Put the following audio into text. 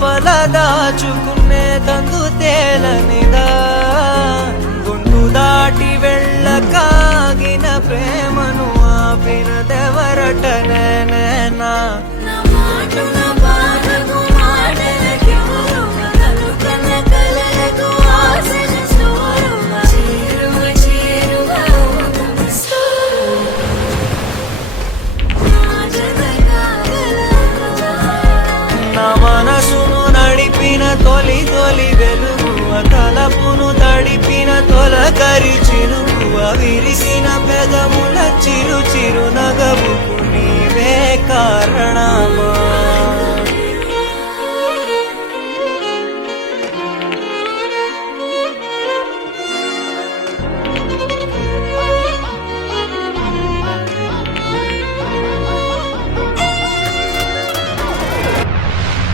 లోపల దాచుకునే తందు తేలనిదా గుండు దాటి వెళ్ళకాగిన ప్రేమను ఆపినదెవరటనే నేనా మనసును నడిపిన తొలి తొలి వెలుగువ తలపును తడిపిన తొలకరి చిలుకువ విరిసిన పెదముల చిరు చిరు నగవుకు నీవే కారణమా